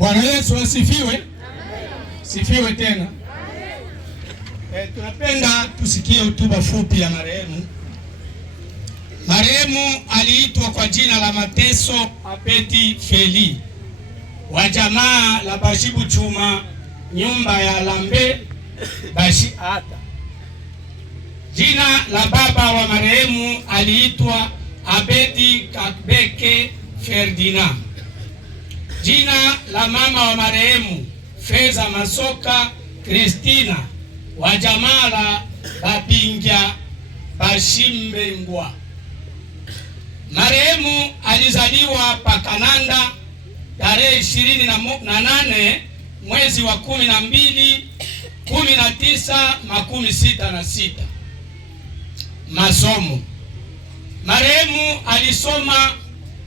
Bwana Yesu asifiwe. Sifiwe tena. Tunapenda tusikie hotuba fupi ya marehemu. Marehemu aliitwa kwa jina la Mateso Apeti Feli, wa jamaa la Bashibu Chuma, nyumba ya Lambe Bashi Ata. Jina la baba wa marehemu aliitwa Abedi Kakbeke Ferdinand. Jina la mama wa marehemu Feza Masoka Kristina, wa jamaa la Babingya Bashimbengwa. Marehemu alizaliwa Pakananda tarehe 28 mwezi wa 12 1966. Masomo. Marehemu alisoma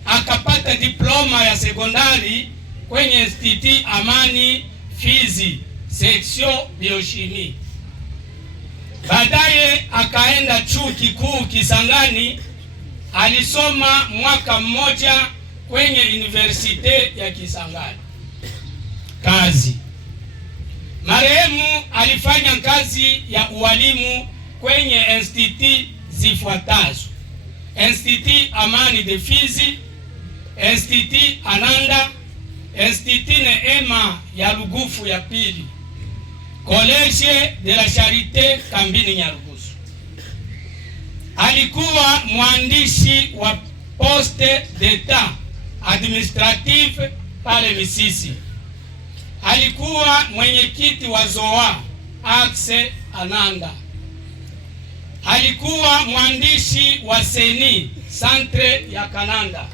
akapata diploma ya sekondari kwenye Institut Amani Fizi, section biochimie. Baadaye akaenda chuo kikuu Kisangani, alisoma mwaka mmoja kwenye Universite ya Kisangani. Kazi. Marehemu alifanya kazi ya ualimu kwenye institut zifuatazo: Institut Amani de Fizi, Institut Ananda, Institut Neema ya Lugufu ya pili, College de la Charite Kambini Nyarugusu. Alikuwa mwandishi wa poste d'etat administrative pale Misisi. Alikuwa mwenyekiti wa ZOA Axe Ananda. Alikuwa mwandishi wa Seni Centre ya Kananda.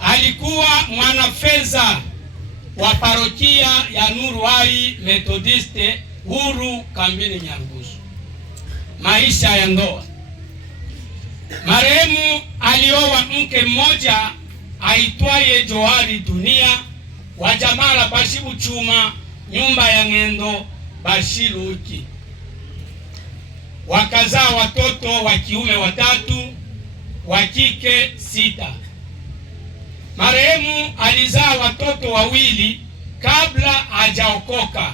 Alikuwa mwanafedha wa parokia ya Nuruai Methodiste Huru Kambini Nyarugusu. Maisha ya ndoa. Marehemu alioa mke mmoja aitwaye Johari Dunia, wa jamaa la Bashibu Chuma, nyumba ya Ngendo Bashiruki. Wakazaa watoto wa kiume 3, wa kike 6. Marehemu alizaa watoto 2 kabla hajaokoka.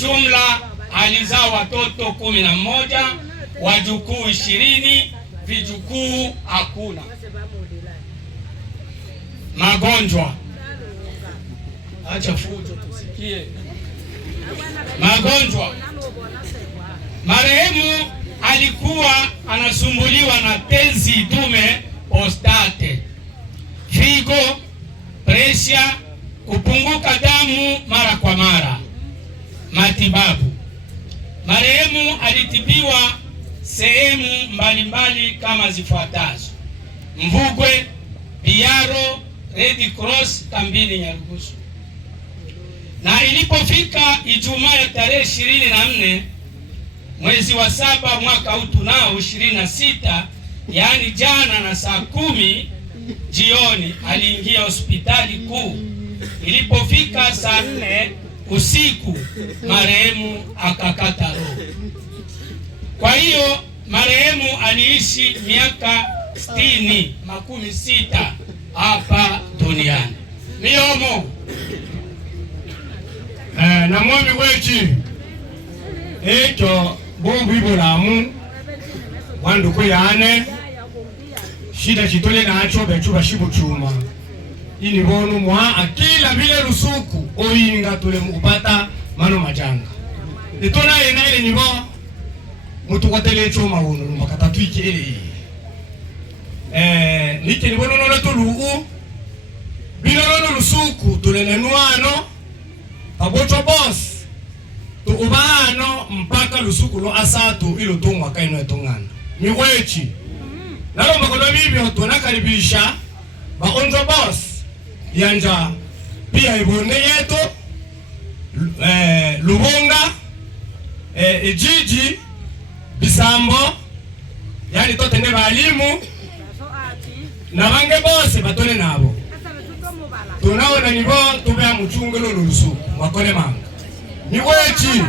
Jumla alizaa watoto 11, wajukuu 20, vijukuu hakuna. Magonjwa. Acha fujo tusikie. Magonjwa. Marehemu alikuwa anasumbuliwa na tezi dume, prostate, figo, presha, kupunguka damu mara kwa mara. Matibabu. Marehemu alitibiwa sehemu mbalimbali kama zifuatazo: Mvugwe, Biaro, Red Cross Kambini Nyarugusu. Na ilipofika Ijumaa ya tarehe 24 mwezi wa 7 mwaka huu tunao 26, yaani jana, na saa 10 jioni aliingia hospitali kuu. Ilipofika saa 4 usiku marehemu akakata roho. Kwa hiyo marehemu aliishi miaka 60 hapa duniani. Miomo. Na mwami wechi echo bombu ibulamu wandu kuyane shida chitole nacho bechu Bashibu Chuma ini bonu mwa akila vile lusuku oyinga tule mukupata mano majanga itona yena ile nibo mutu kwatele choma wono makatatu iki ile nike ni bono no tulu bino no lusuku tule nwanano pabocho boss to ubano mpaka lusuku lo asatu ilo tongwa kaino etongana miwechi nalo makodo bibi tunakaribisha baonjo boss yanja pia ibonde yetu Lubonga Ejiji Bisambo, yani tote ne balimu na bange bose batone nabo tunaona nibo tubya muchungelo lusuku wakone manga ni wechi